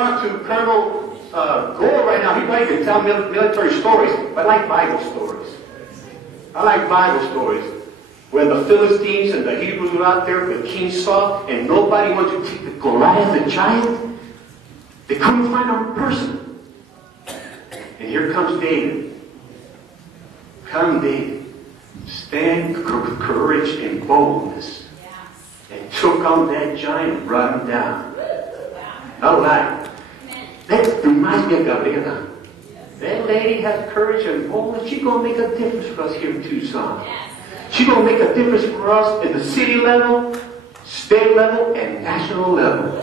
talk to Colonel Gore right now. He probably can tell military stories, but I like Bible stories. I like Bible stories. When the Philistines and the Hebrews were out there with King Saul, and nobody wanted to take the Goliath, the giant, they couldn't find a person. And here comes David. Come, David. Stand with courage and boldness. And took on that giant and brought him down. All right. That reminds me of Gabriela. That lady has courage and boldness. She's going to make a difference for us here in Tucson. She's going to make a difference for us at the city level, state level, and national level.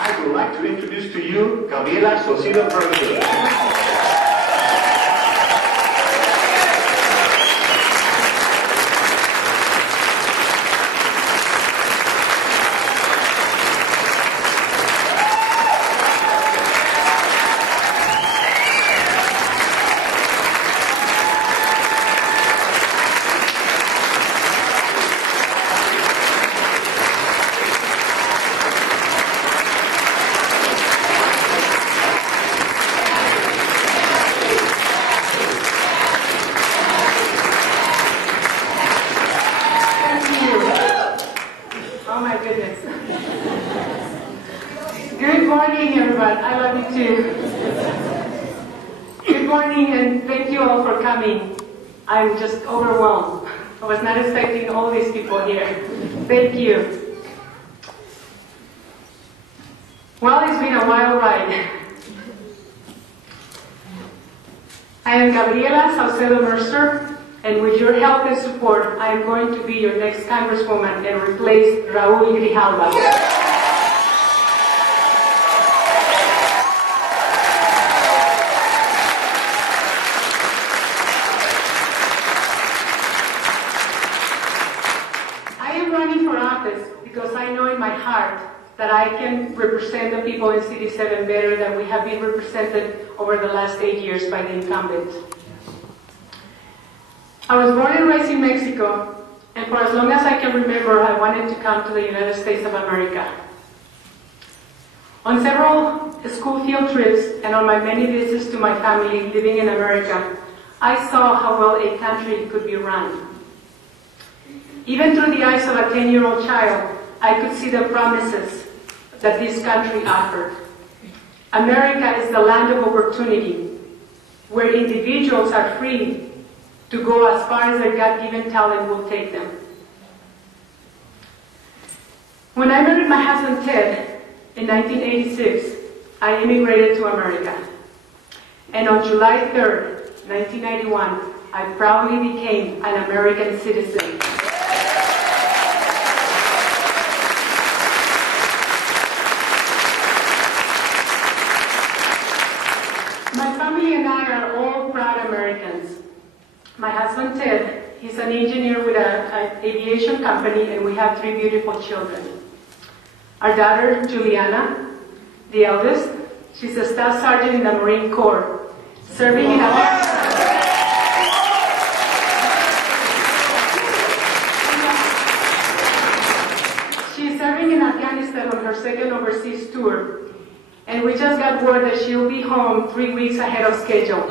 I would like to introduce to you Gabriela Saucedo Mercer. I'm just overwhelmed. I was not expecting all these people here. Thank you. Well, it's been a wild ride. I am Gabriela Saucedo Mercer, and with your help and support, I am going to be your next Congresswoman and replace Raul Grijalva. Because I know in my heart that I can represent the people in City 7 better than we have been represented over the last 8 years by the incumbent. I was born and raised in Mexico, and for as long as I can remember, I wanted to come to the United States of America. On several school field trips and on my many visits to my family living in America, I saw how well a country could be run. Even through the eyes of a 10-year-old child, I could see the promises that this country offered. America is the land of opportunity, where individuals are free to go as far as their God-given talent will take them. When I married my husband Ted in 1986, I immigrated to America. And on July 3rd, 1991, I proudly became an American citizen. Americans. My husband Ted, he's an engineer with an aviation company, and we have 3 beautiful children. Our daughter Juliana, the eldest, she's a staff sergeant in the Marine Corps, serving in She's serving in Afghanistan on her 2nd overseas tour, and we just got word that she'll be home 3 weeks ahead of schedule.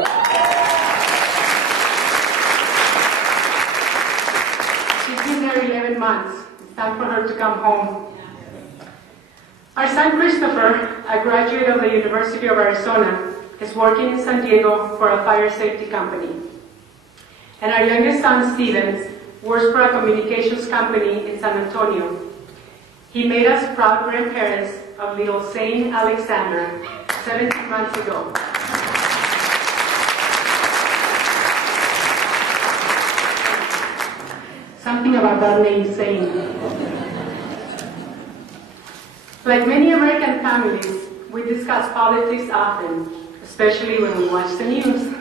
She's been there 11 months. It's time for her to come home. Our son Christopher, a graduate of the University of Arizona, is working in San Diego for a fire safety company. And our youngest son, Stevens, works for a communications company in San Antonio. He made us proud grandparents of little Saint Alexander 17 months ago. Something about that name, Saint. Like many American families, we discuss politics often, especially when we watch the news.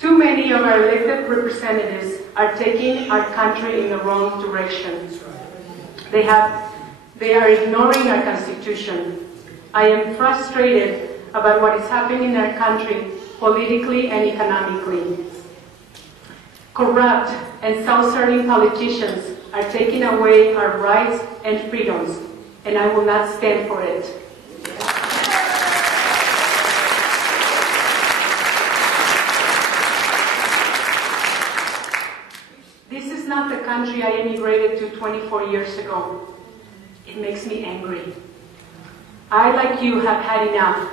Too many of our elected representatives are taking our country in the wrong direction. They are ignoring our Constitution. I am frustrated about what is happening in our country politically and economically. Corrupt and self-serving politicians are taking away our rights and freedoms, and I will not stand for it. This is not the country I immigrated to 24 years ago. It makes me angry. I, like you, have had enough.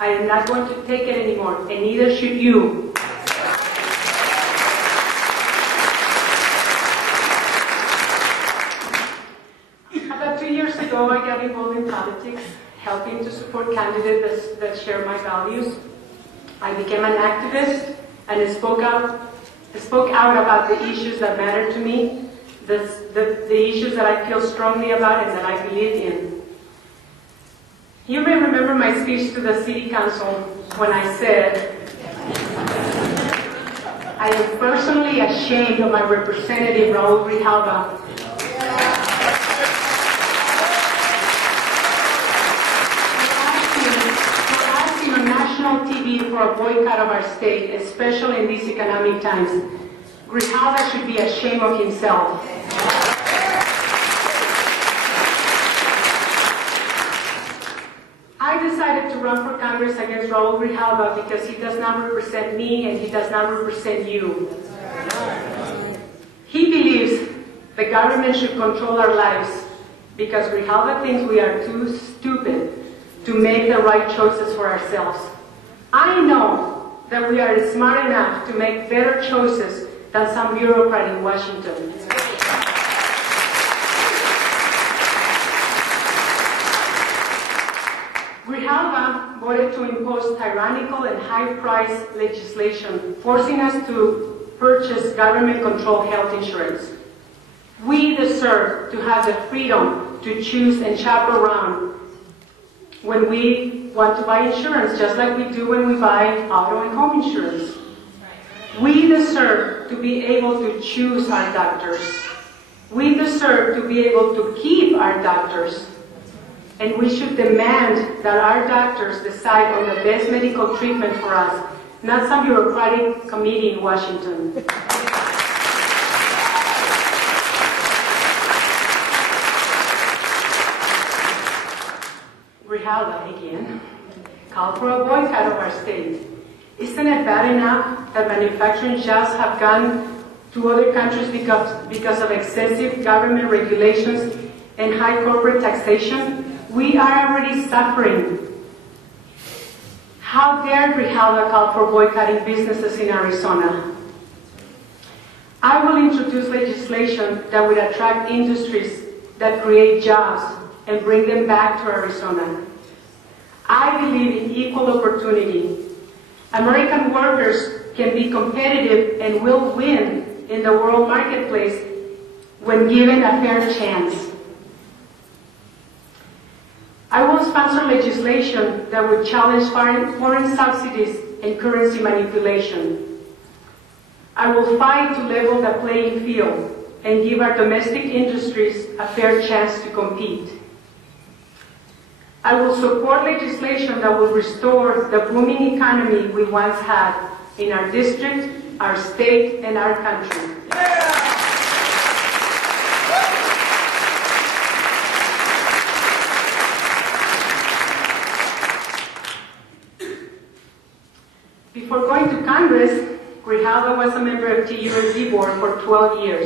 I am not going to take it anymore, and neither should you. About 2 years ago, I got involved in politics, helping to support candidates that share my values. I became an activist and spoke out about the issues that matter to me, the issues that I feel strongly about and that I believe in. You may remember my speech to the City Council when I said, I am personally ashamed of my representative, Raul Grijalva. For asking on national TV for a boycott of our state, especially in these economic times, Grijalva should be ashamed of himself. I decided to run for Congress against Raul Grijalva because he does not represent me and he does not represent you. He believes the government should control our lives because Grijalva thinks we are too stupid to make the right choices for ourselves. I know that we are smart enough to make better choices than some bureaucrat in Washington. Grijalva voted to impose tyrannical and high-priced legislation, forcing us to purchase government-controlled health insurance. We deserve to have the freedom to choose and shop around when we want to buy insurance, just like we do when we buy auto and home insurance. We deserve to be able to choose our doctors. We deserve to be able to keep our doctors. And we should demand that our doctors decide on the best medical treatment for us, not some bureaucratic committee in Washington. Grijalva, again, called for a boycott of our state. Isn't it bad enough that manufacturing jobs have gone to other countries because of excessive government regulations and high corporate taxation? We are already suffering. How dare Grijalva call for boycotting businesses in Arizona? I will introduce legislation that would attract industries that create jobs and bring them back to Arizona. I believe in equal opportunity. American workers can be competitive and will win in the world marketplace when given a fair chance. I will sponsor legislation that would challenge foreign subsidies and currency manipulation. I will fight to level the playing field and give our domestic industries a fair chance to compete. I will support legislation that will restore the booming economy we once had in our district, our state, and our country. Before going to Congress, Grijalva was a member of TUSD board for 12 years.